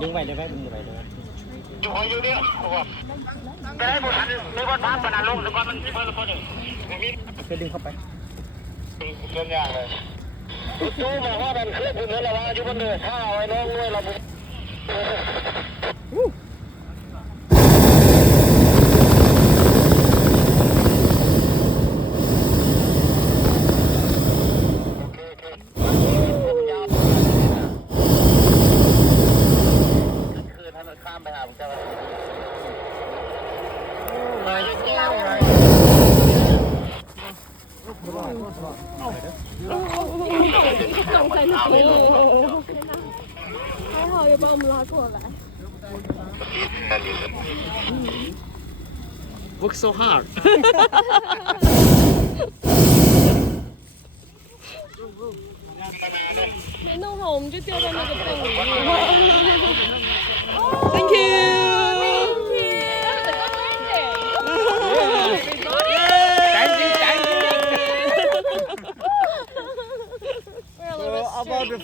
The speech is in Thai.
ดึงไปได้ไหมดึงไปได้ไหมอยู่เนี่ยจะได้บุญในวันพระปนาลงแต่ก่อนมันที่เพิ่มคนหนึ่งก็ดึงเข้าไปเกินอย่างเลยจูบอกว่ามันเคลื่อนพื้นแล้วว่าอยู่บนเรือถ้าเอาไว้น้องด้วยเราข้ามไปหาผมจะมาเยอะๆเลย总在那边，还好有把我们拉过来。Work so hard 弄好我们就掉到那个洞里面。